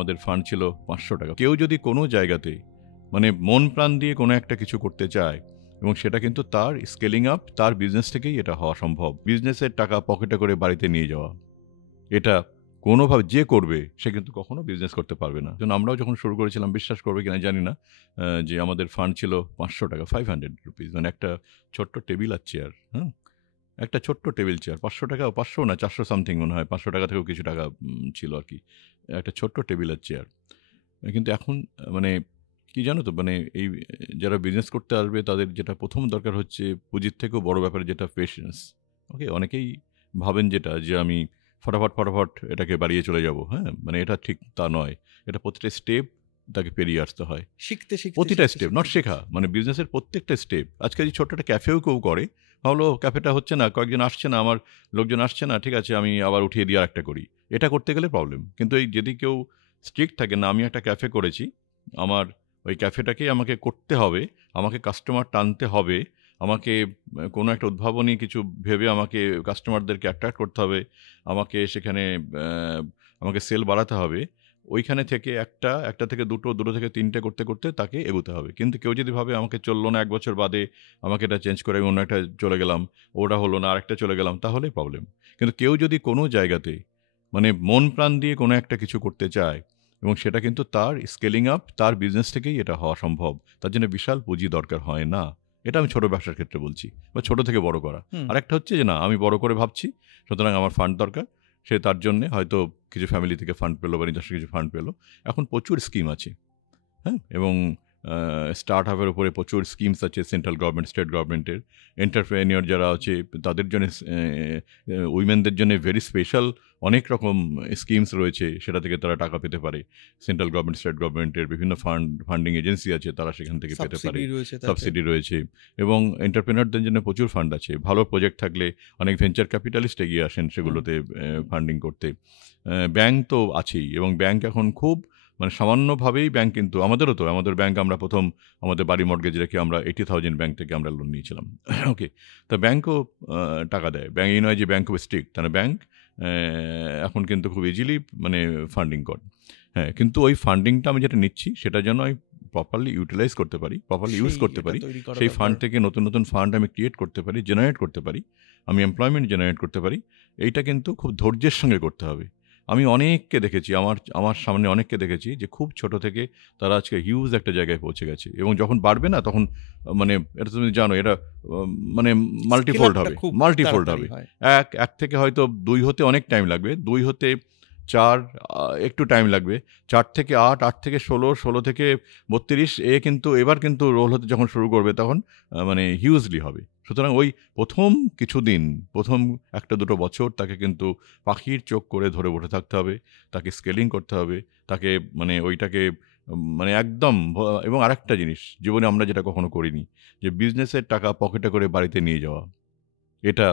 আমাদের ফান্ড ছিল 500 টাকা। কেউ যদি কোনো জায়গাতে মানে মন প্রাণ দিয়ে কোনো একটা কিছু করতে চায় এবং সেটা কিন্তু তার স্কেলিং আপ, তার বিজনেস থেকেই এটা হওয়া সম্ভব। বিজনেসের টাকা পকেটে করে বাড়িতে নিয়ে যাওয়া, এটা কোনোভাবে যে করবে সে কিন্তু কখনো বিজনেস করতে পারবে না। জন্য আমরাও যখন শুরু করেছিলাম, বিশ্বাস করবে কিনা জানি না, যে আমাদের ফান্ড ছিল 500 টাকা, 500 রুপিস, মানে একটা ছোট্ট টেবিল আর চেয়ার। একটা ছোট্ট টেবিল চেয়ার, 500 টাকা, 500 না 400 সামথিং মনে হয়, 500 টাকা থেকেও কিছু টাকা ছিল আর কি, একটা ছোট্ট টেবিল আর চেয়ার। কিন্তু এখন মানে কি জানো তো, মানে এই যারা বিজনেস করতে আসবে তাদের যেটা প্রথম দরকার হচ্ছে পুঁজির থেকেও বড় ব্যাপার যেটা পেশেন্স। ওকে, অনেকেই ভাবেন যেটা যে আমি ফটাফট এটাকে বাড়িয়ে চলে যাব, মানে এটা ঠিক তা নয়। এটা প্রতিটা স্টেপ তাকে পেরিয়ে আসতে হয়, শিখতে প্রতিটা স্টেপ, নট শেখা, মানে বিজনেসের প্রত্যেকটা স্টেপ। আজকে যে ছোট্ট একটা ক্যাফেও কেউ করে, ভাবলো ক্যাফেটা হচ্ছে না, কয়েকজন আসছে না, আমার লোকজন আসছে না, ঠিক আছে আমি আবার উঠিয়ে দিয়ে আর একটা করি, এটা করতে গেলে প্রবলেম। কিন্তু এই যদি কেউ স্ট্রিক্ট থাকে না, আমি একটা ক্যাফে করেছি, আমার ওই ক্যাফেটাকেই আমাকে করতে হবে, আমাকে কাস্টমার টানতে হবে, আমাকে কোনো একটা উদ্ভাবনী কিছু ভেবে আমাকে কাস্টমারদেরকে অ্যাট্রাক্ট করতে হবে, আমাকে সেখানে আমাকে সেল বাড়াতে হবে, ওইখানে থেকে একটা থেকে দুটো থেকে তিনটে করতে করতে তাকে এগোতে হবে। কিন্তু কেউ যদি ভাবে আমাকে চললো না, 1 বছর বাদে আমাকে এটা চেঞ্জ করে আমি অন্য একটা চলে গেলাম, ওটা হলো না আরেকটা চলে গেলাম, তাহলে প্রবলেম। কিন্তু কেউ যদি কোনো জায়গাতে মানে মন প্রাণ দিয়ে কোনো একটা কিছু করতে চায় এবং সেটা কিন্তু তার স্কেলিং আপ, তার বিজনেস থেকেই এটা হওয়া সম্ভব, তার জন্য বিশাল পুঁজি দরকার হয় না। এটা আমি ছোট ব্যবসার ক্ষেত্রে বলছি, বা ছোট থেকে বড় করা। আরেকটা হচ্ছে যে না, আমি বড় করে ভাবছি, সুতরাং আমার ফান্ড দরকার, সে তার জন্যে হয়তো কিছু ফ্যামিলি থেকে ফান্ড পেলো বা নিজস্ব কিছু ফান্ড পেলো। এখন প্রচুর স্কিম আছে, এবং স্টার্ট আপের উপরে প্রচুর স্কিমস আছে সেন্ট্রাল গভর্নমেন্ট, স্টেট গভর্নমেন্টের। এন্টারপ্রেনিয়র যারা আছে তাদের জন্য, উইমেনদের জন্য ভেরি স্পেশাল অনেক রকম স্কিমস রয়েছে, সেটা থেকে তারা টাকা পেতে পারে। সেন্ট্রাল গভর্নমেন্ট, স্টেট গভর্নমেন্টের বিভিন্ন ফান্ডিং এজেন্সি আছে, তারা সেখান থেকে পেতে পারে, সাবসিডি রয়েছে। এবং এন্টারপ্রেনিয়রদের জন্য প্রচুর ফান্ড আছে। ভালো প্রজেক্ট থাকলে অনেক ভেঞ্চার ক্যাপিটালিস্ট এগিয়ে আসেন সেগুলোতে ফান্ডিং করতে। ব্যাংক তো আছেই, এবং ব্যাংক এখন খুব মানে সামান্যভাবেই ব্যাংক, কিন্তু আমাদের ব্যাংক, আমরা প্রথম আমাদের বাড়ি মর্টগেজ রেখে আমরা 80,000 ব্যাংক থেকে আমরা লোন নিয়েছিলাম। ওকে, তা ব্যাংকও টাকা দেয়। ব্যাংক এই নয় যে ব্যাংক খুব স্ট্রিক্ট, তাহলে ব্যাংক এখন কিন্তু খুব ইজিলি মানে ফান্ডিং করে। কিন্তু ওই ফান্ডিংটা আমি যেটা নিচ্ছি সেটা যেন আমি প্রপারলি ইউটিলাইজ করতে পারি, প্রপারলি ইউজ করতে পারি, সেই ফান্ড থেকে নতুন নতুন ফান্ড আমি ক্রিয়েট করতে পারি, জেনারেট করতে পারি, আমি এমপ্লয়মেন্ট জেনারেট করতে পারি। এইটা কিন্তু খুব ধৈর্যের সঙ্গে করতে হবে। আমি অনেককে দেখেছি, আমার সামনে অনেককে দেখেছি যে খুব ছোট থেকে তারা আজকে হিউজ একটা জায়গায় পৌঁছে গেছে, এবং যখন বাড়বে না তখন মানে এটা তুমি জানো, এটা মানে মাল্টিফোল্ড হবে। এক থেকে হয়তো 2 হতে অনেক টাইম লাগবে, 2 হতে 4 একটু টাইম লাগবে, 4 থেকে 8, 8 থেকে 16, 16 থেকে 32, কিন্তু এবার কিন্তু রোল হতে যখন শুরু করবে তখন মানে হিউজলি হবে। সুতরাং ওই প্রথম কিছুদিন, প্রথম 1-2 বছর তাকে কিন্তু পাখির চোখ করে ধরে বসে থাকতে হবে, তাকে স্কেলিং করতে হবে, তাকে মানে ওইটাকে মানে একদম। এবং আরেকটা জিনিস জীবনে আমরা যেটা কখনো করিনি, যে বিজনেসের টাকা পকেটে করে বাড়িতে নিয়ে যাওয়া, এটা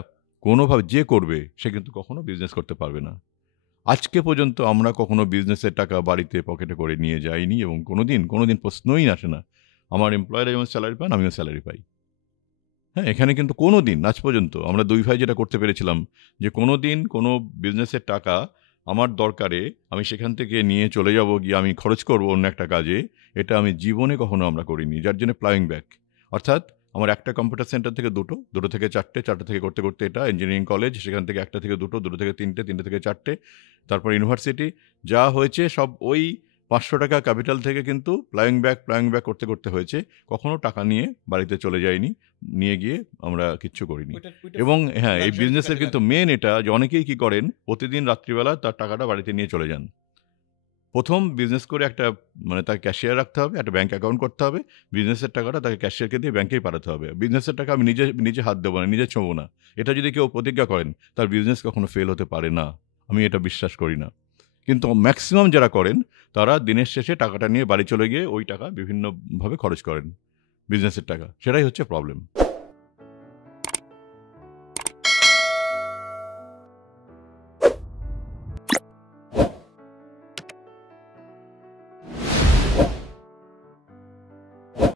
কোনোভাবে যে করবে সে কিন্তু কখনো বিজনেস করতে পারবে না। আজকে পর্যন্ত আমরা কখনো বিজনেসের টাকা বাড়িতে পকেটে করে নিয়ে যাইনি, এবং কোনোদিন প্রশ্নই আসে না। আমার এমপ্লয়াররা যেমন স্যালারি পান, আমিও স্যালারি পাই। এখানে কিন্তু কোনোদিন আজ পর্যন্ত আমরা 2 ভাই যেটা করতে পেরেছিলাম, যে কোনোদিন কোনো বিজনেসের টাকা আমার দরকারে আমি সেখান থেকে নিয়ে চলে যাব, গিয়ে আমি খরচ করব অন্য একটা কাজে, এটা আমি জীবনে কখনো আমরা করিনি। যার জন্য প্লাইং ব্যাক, অর্থাৎ আমার একটা কম্পিউটার সেন্টার থেকে 2 থেকে 4টে, 4টে থেকে করতে করতে এটা ইঞ্জিনিয়ারিং কলেজ, সেখান থেকে 1 থেকে 2 থেকে 3টে, 3টে থেকে 4টে, তারপর ইউনিভার্সিটি, যা হয়েছে সব ওই 500 টাকা ক্যাপিটাল থেকে কিন্তু প্লাইং ব্যাক করতে করতে হয়েছে। কখনো টাকা নিয়ে বাড়িতে চলে যায়নি, নিয়ে গিয়ে আমরা কিচ্ছু করিনি। এবং এই বিজনেসের কিন্তু মেন এটা যে অনেকেই কি করেন, প্রতিদিন রাত্রিবেলা তার টাকাটা বাড়িতে নিয়ে চলে যান। প্রথম বিজনেস করে একটা মানে তাকে ক্যাশিয়ার রাখতে হবে, একটা ব্যাঙ্ক অ্যাকাউন্ট করতে হবে, বিজনেসের টাকাটা তাকে ক্যাশিয়ারকে দিয়ে ব্যাংকেই পাঠাতে হবে। বিজনেসের টাকা আমি নিজে হাত দেবো না, নিজে ছোঁবো না, এটা যদি কেউ প্রতিজ্ঞা করেন তার বিজনেস কখনো ফেল হতে পারে না, আমি এটা বিশ্বাস করি না। কিন্তু ম্যাক্সিমাম যারা করেন তারা দিনের শেষে টাকাটা নিয়ে বাড়ি চলে গিয়ে ওই টাকা বিভিন্নভাবে খরচ করেন, বিজনেসের টাকা, সেটাই হচ্ছে প্রবলেম।